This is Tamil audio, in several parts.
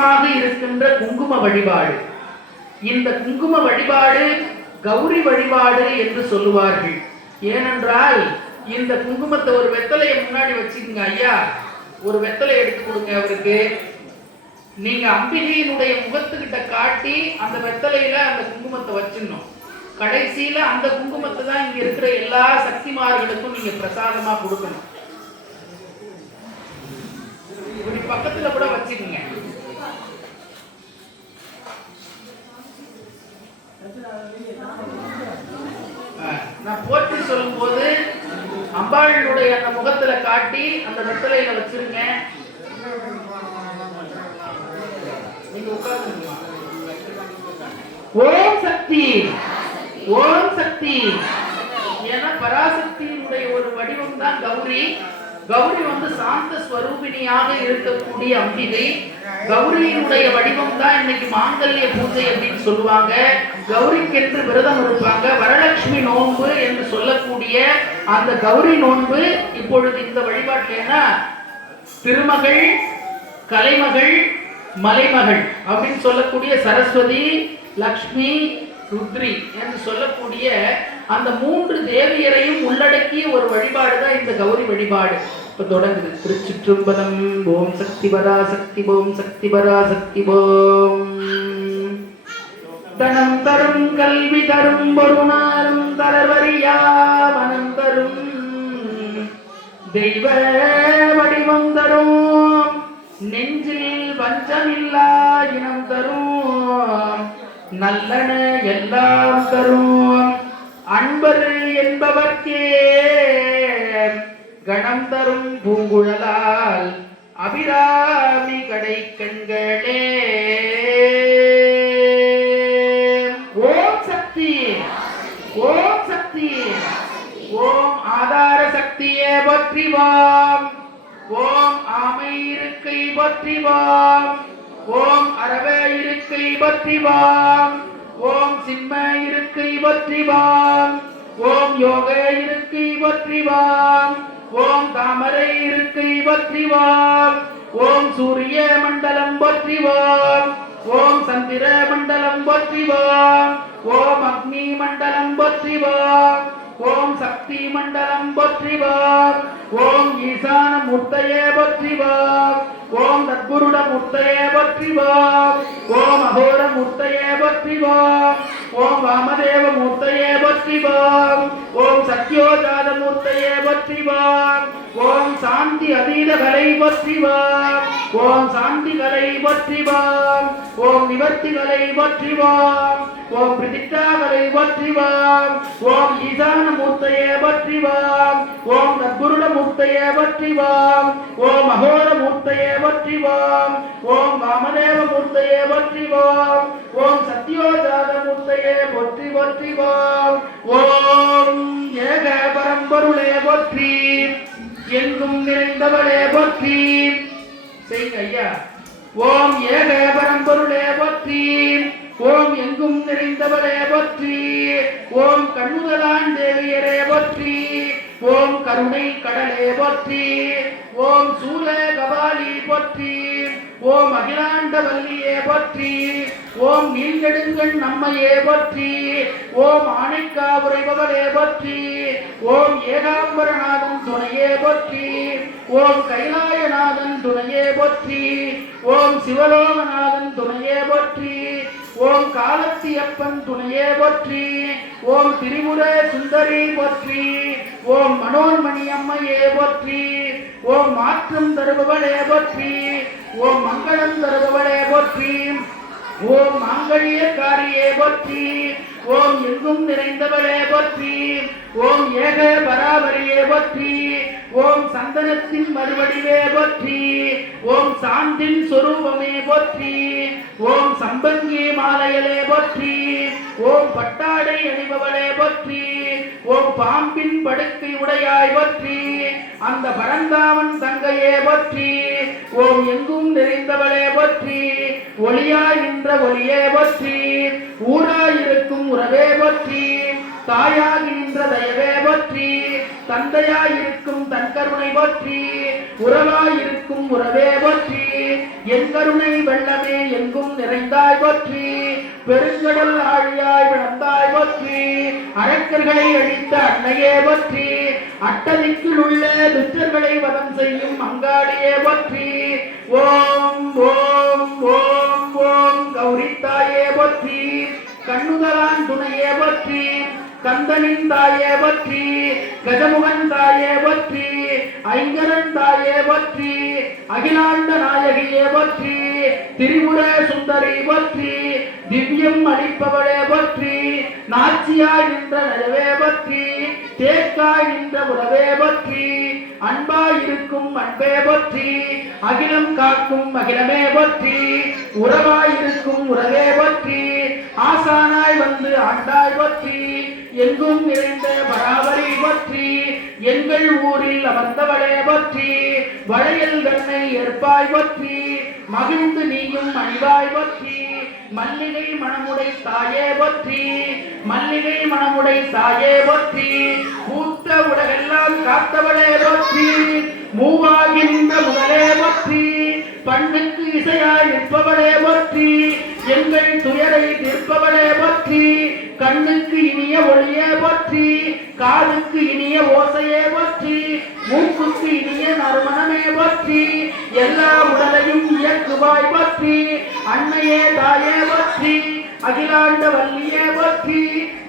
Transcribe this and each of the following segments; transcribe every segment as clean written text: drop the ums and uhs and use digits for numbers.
வடிவமாக இருக்கின்ற குங்கும வழிபாடு. இந்த குங்கும வழிபாடு கௌரி வழிபாடு என்று சொல்லுவார்கள். ஏனென்றால் இந்த குங்குமத்தை ஒரு வெத்தலையை முன்னாடி வச்சுக்கோங்க ஐயா, ஒரு வெத்தலை எடுத்து கொடுங்க அவருக்கு. நீங்க அம்பிகையினுடைய முகத்துக்கிட்ட காட்டி அந்த வெத்தலையில அந்த குங்குமத்தை வச்சிடணும். கடைசியில அந்த குங்குமத்தை தான் இங்க இருக்கிற எல்லா சக்திமார்களுக்கும் நீங்க பிரசாதமா கொடுக்கணும். இப்படி பக்கத்துல கூட வச்சுக்கோங்க. நான் போற்றி சொல்லும் போது அம்பாளுடைய அந்த முகத்துல காட்டி அந்த வெத்தலையில வச்சிருங்க. நீங்க உட்கார்ந்து ஓம் சக்தி ஓம் சக்தி. ஏன்னா பராசக்தியினுடைய ஒரு வடிவம் தான் கௌரி. கௌரி சாந்த ஸ்வரூபிணியாக இருக்கக்கூடிய அம்பிகை. கௌரியினுடைய வடிவம் தான் இன்னைக்கு மாங்கல்ய பூஜை அப்படின்னு சொல்லுவாங்க. கௌரிக்கு என்று விரதம் இருப்பாங்க. வரலட்சுமி நோன்பு என்று சொல்லக்கூடிய அந்த கௌரி நோன்பு இப்பொழுது இந்த வழிபாட்டிலேனா திருமகள், கலைமகள், மலைமகள் அப்படின்னு சொல்லக்கூடிய சரஸ்வதி, லக்ஷ்மி, ருத்ரி என்று சொல்லக்கூடிய அந்த 3 தேவியரையும் உள்ளடக்கிய ஒரு வழிபாடு தான் இந்த கௌரி வழிபாடு. இப்ப தொடங்குது. திருச்சிற்றம்பலம். ஓம் சக்தி பராசக்தி ஓம் சக்தி பராசக்தி ஓம். தனம் தரும் கல்வி தரும் பொருணாரும் தரவரியா மனம் தரும் தெய்வ வடிவம் தரும் நெஞ்சில் வஞ்சமில்லா இனம் தரும் நல்லன எல்லாம் தரும் அன்பரு என்பவர்க்கே கணம் தரும் பூங்குழலால் அபிராமி கடை கண்களே. ஓம் சக்தி ஓம் சக்தி. ஓம் ஆதார சக்தியே போற்றிவாம். ஓம் ஆமை இருக்கை போற்றிவாம். ஓம் அரவ இருக்கை போற்றிவாம். ஓம் சிம்ம இருக்கை போற்றிவாம். ஓம் யோக இருக்கை போற்றிவாம். ஓம் தாமரை இருக்கை போற்றிவாம். ஓம் சூரிய மண்டலம் போற்றிவாம். ஓம் சந்திர மண்டலம் போற்றிவாம். ஓம் அக்னி மண்டலம் போற்றிவாம். ஓம் சக்தி மண்டலம் போற்றிவாம். ஓம் ஈசான மூர்த்தயே போற்றிவாம். ஓம் தத்குருட மூர்த்தயே போற்றிவாம். ஓம் அகோர மூர்த்தயே போற்றிவாம். ஓம் வாமதேவ மூர்த்தயே போற்றிவாம். ஓம் சத்யோஜாத மூர்த்தயே போற்றிவாம். ஓம் சாந்தி அதீத கலை போற்றிவாம். ஓம் சாந்தி கலை போற்றிவாம். ஓம் நிவர்த்தி கலை போற்றிவாம். ஓம் பிரதிஷ்டா கலை போற்றிவாம். ஓம் ஈசான மூர்த்தயே போற்றிவாம். ஓம் தத்குருட மூர்த்தயே போற்றிவாம். ஓம் அகோர மூர்த்தயே போற்றிவாம். ஓம் வாமதேவ மூர்த்தயே போற்றிவாம். ஓம் சத்யோஜாத மூர்த்தயே போற்றி போற்றிவாம். ஓம் ஏக பரம்பொருளே போற்றி. எங்கும் நிறைந்தவளே போற்றி. செய்யுங்க ஐயா. ஓம் ஏக பரம்பொருளே போற்றி. ஓம் எங்கும் நிறைந்தவளே போற்றி. ஓம் கண்ணுதலான் தேவியரே போற்றி. ஓம் கருணை கடலே போற்றி. ஓம் சூல கபாலி போற்றி. ஓம் அகிலாண்ட வல்லியே போற்றி. ஓம் நீழ்நெடுங்கண் நம்மையே போற்றி. ஓம் ஆணைக்கா உரைபவளே போற்றி. ஓம் ஏகாம்பரநாதன் துணையே போற்றி. ஓம் கைலாயநாதன் துணையே போற்றி. ஓம் சிவலோகநாதன் துணையே போற்றி. ஓம் காலத்தியப்பன் துணையே போற்றி. ஓம் திரிபுர சுந்தரி போற்றி. ஓம் மனோன்மணி அம்மையே போற்றி. ஓம் மாற்றம் தருபவளே போற்றி. ஓம் மங்களம் தருபவளே போற்றி. ஓம் மாங்கல்யக்காரியே போற்றி. ஓம் எங்கும் நிறைந்தவளே போற்றி. ஓம் ஏக பராபரியே போற்றி. ஓம் சந்தனத்தின் மறுவடிவே போற்றி. ஓம் சாந்தின் சொரூபமே போற்றி. ஓம் சம்பங்கி மாலையலே போற்றி. ஓம் பட்டாடை அணிபவளே போற்றி. ஓம் பாம்பின் படுக்கை உடையாய் போற்றி. அந்த பரந்தாமன் தங்கையே போற்றி. ஓம் எங்கும் நிறைந்தவளே போற்றி. ஒளியாய் நின்ற ஒளியே போற்றி. ஊராயிருக்கும் உறவே போற்றி. தாயாகி நின்ற தயவே போற்றி. தந்தையாயிருக்கும் தன் கருணை போற்றி. உறவாயிருக்கும் உறவே போற்றி. என் கருணை வெள்ளமே பிறந்தாய் போற்றி, பெருங்கடல் ஆழியாய் பிறந்தாய் போற்றி, அரக்கர்களை அழித்த அன்னையே போற்றி, அட்டதிக்குள் உள்ள துஷ்டர்களை வதம் செய்யும் அங்காளியே போற்றி. ஓம் ஓம் ஓம் ஓம் கௌரித்தாயே போற்றி, கண்ணுதலான் துணையே போற்றி, கந்தனின் தாயே போற்றி, கஜமுகன் தாயே போற்றி, ஐங்கரன் தாயே போற்றி, அகிலாண்ட நாயகியே போற்றி, திரிபுர சுந்தரி போற்றி, திவ்யம் அளிப்பவளே போற்றி, நாச்சியாய் நின்ற நயவே போற்றி, தேக்காய் நின்ற உறவே போற்றி, அன்பாய் இருக்கும் அன்பே போற்றி, அகிலம் காக்கும் அகிலமே போற்றி, உறவாய் இருக்கும் உறவே போற்றி, ஆசானாய் வந்து ஆண்டாய் போற்றி, எங்கும் நிறைந்த பராபரி போற்றி, எங்கள் ஊரில் அமர்ந்தவளே போற்றி, வளையல் தன்னை ஏற்பாய் போற்றி, மகிழ்ந்து நீயும் அணிவாய் போற்றி, மல்லிகை மணமுடை தாயே போற்றி, மல்லிகை மணமுடை தாயே போற்றி, பூத்த உலகெல்லாம் காத்தவளே போற்றி, மூவாகி நின்ற முதலே போற்றி, பண்ணுக்கு இசையாய் நிற்பவளே போற்றி, எங்கள் துயரை தீர்ப்பவளே போற்றி, கண்ணுக்கு இனிய ஒளியே போற்றி, காதுக்கு இனிய ஓசையே போற்றி, மூக்குக்கு இனிய நறுமணமே போற்றி, எல்லா உடலையும் இயக்குவாய் போற்றி, அன்னையே தாயே போற்றி, அகிலாண்ட வல்லியே போற்றி,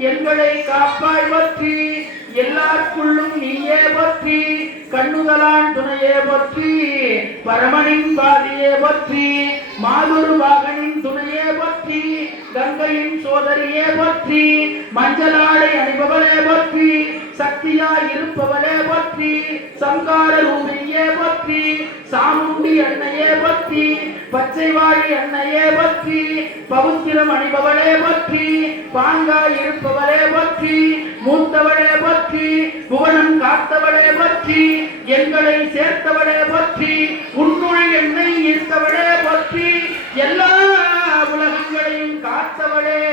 எங்களை காப்பாய் போற்றி, எல்லாருக்குள்ளும் நீயே போற்றி, கண்ணுதலான் துணையே போற்றி, பரமனின் பாதியே போற்றி, மாதுரு வாகனின் துணையே போற்றி, கங்கையின் சோதரியே போற்றி, மஞ்சளாடை அணிபவளே போற்றி, சக்தியாய் இருப்பவளே போற்றி, சங்கார ரூபியே போற்றி, சாமுண்டி அன்னையே போற்றி, பச்சைவாழி அன்னையே போற்றி, பவுத்திரம் அணிபவளே போற்றி, பாங்காய் இருப்பவளே போற்றி, மூத்தவளே போற்றி, புவனம் காத்தவளே போற்றி, எங்களை சேர்த்தவளே போற்றி, உன்னுள் என்னை ஈர்த்தவளே போற்றி, எல்லா உலகங்களையும் காத்தவளே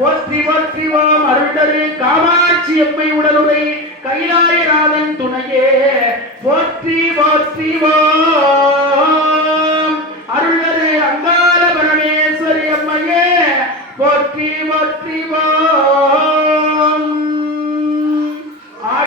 போற்றி போற்றி. ஓம் அருள்தரு காமாட்சி எம்மை உடலுரை கைலாயநாதன் துணையே போற்றி போற்றி. ஓம்